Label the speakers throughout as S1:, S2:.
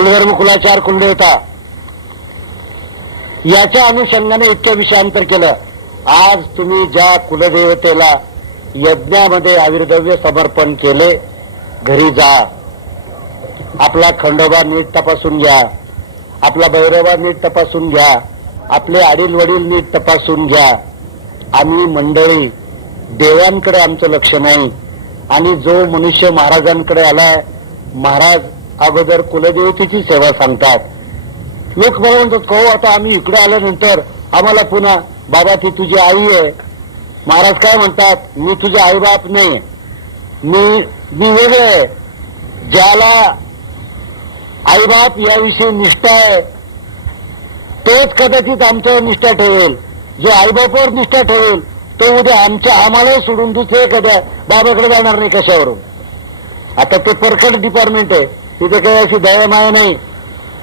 S1: कुलधर्म कुलाचार कुलदेवता याच्या अनुषंगाने इतक्या विषयांतर केलं. आज तुम्ही ज्या कुलदेवतेला यज्ञामध्ये आविर्दव्य समर्पण केले घरी जा. आपला खंडोबा नीट तपासून घ्या. आपला भैरवा नीट तपासून घ्या. आपले आडील वडील नीट तपासून घ्या. आम्ही मंडळी देवांकडे आमचं लक्ष नाही. आणि जो मनुष्य महाराजांकडे आलाय महाराज अगोदर कुलदेवतेची सेवा सांगतात. लोक मला म्हणतात कहो आता आम्ही इकडे आल्यानंतर आम्हाला पुन्हा बाबा ती तुझी आई आहे. महाराज काय म्हणतात मी तुझे आईबाप नाही. मी मी वेगळे आहे. ज्याला आईबाप याविषयी निष्ठा आहे तोच कदाचित आमच्यावर निष्ठा ठेवेल. जो आईबापावर निष्ठा ठेवेल तो उद्या आमच्या आम्हालाही सोडून दुसरे एखाद्या बाबाकडे जाणार नाही कशावरून. आता ते परखड डिपार्टमेंट आहे. तिथे काही अशी दया माया नाही.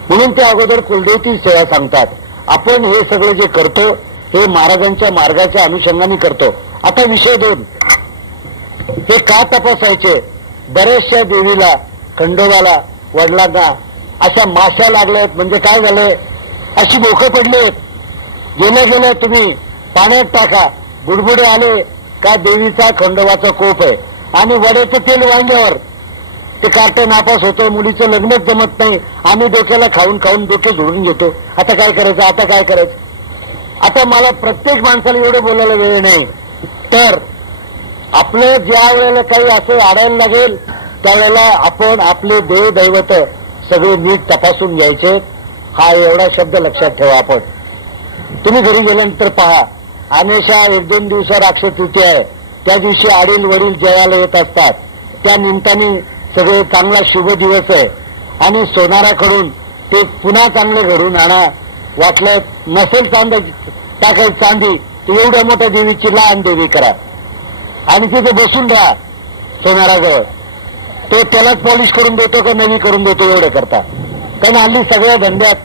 S1: म्हणून ते अगोदर कुलदेवती सेवा सांगतात. आपण हे सगळं जे करतो हे महाराजांच्या मार्गाच्या अनुषंगाने करतो. आता विषय दोन. हे का तपासायचे? बऱ्याचशा देवीला खंडोबाला वडिलांना अशा माश्या लागल्यात. म्हणजे काय झालंय? अशी भोकं पडली आहेत गेल्या गेल्या तुम्ही पाण्यात टाका. बुडबुडे आले. का देवीचा खंडोबाचा कोप आहे? आणि वड्याचं तेल वांग्यावर. ते कार्ट नापास होतं मुलीचं लग्नच जमत नाही. आम्ही डोक्याला खाऊन खाऊन डोके झोडून घेतो. आता काय करायचं? आता काय करायचं? आता मला प्रत्येक माणसाला एवढं बोलायला वेळ नाही. तर आपलं ज्या वेळेला काही असं आडायला लागेल त्यावेळेला आपण आपले देव दैवत सगळे नीट तपासून घ्यायचे. हा एवढा शब्द लक्षात ठेवा आपण. तुम्ही घरी गेल्यानंतर पहा अनेशा एक दोन दिवसा राक्षस तृतीय आहे. त्या दिवशी आडील वडील जयाला येत असतात. त्या निमित्ताने सगळे चांगला शुभ दिवस आहे. आणि सोनाराकडून ते पुन्हा चांगले घडून आणा. वाटलं नसेल चांद टाकायची चांदी तर एवढ्या मोठ्या देवीची लहान देवी करा. आणि तिथे बसून राहा सोनाराजवळ. तो त्यालाच पॉलिश करून देतो का नवी करून देतो एवढं करता. कारण हल्ली सगळ्या धंद्यात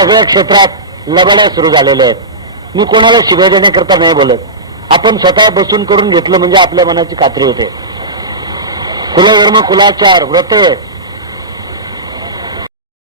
S1: सगळ्या क्षेत्रात लबाड्या सुरू झालेल्या आहेत. मी कोणाला शिव्या देण्याकरता नाही बोलत. आपण स्वतः बसून करून घेतलं म्हणजे आपल्या मनाची खात्री होते. कुलधर्म कुलाचार व्रत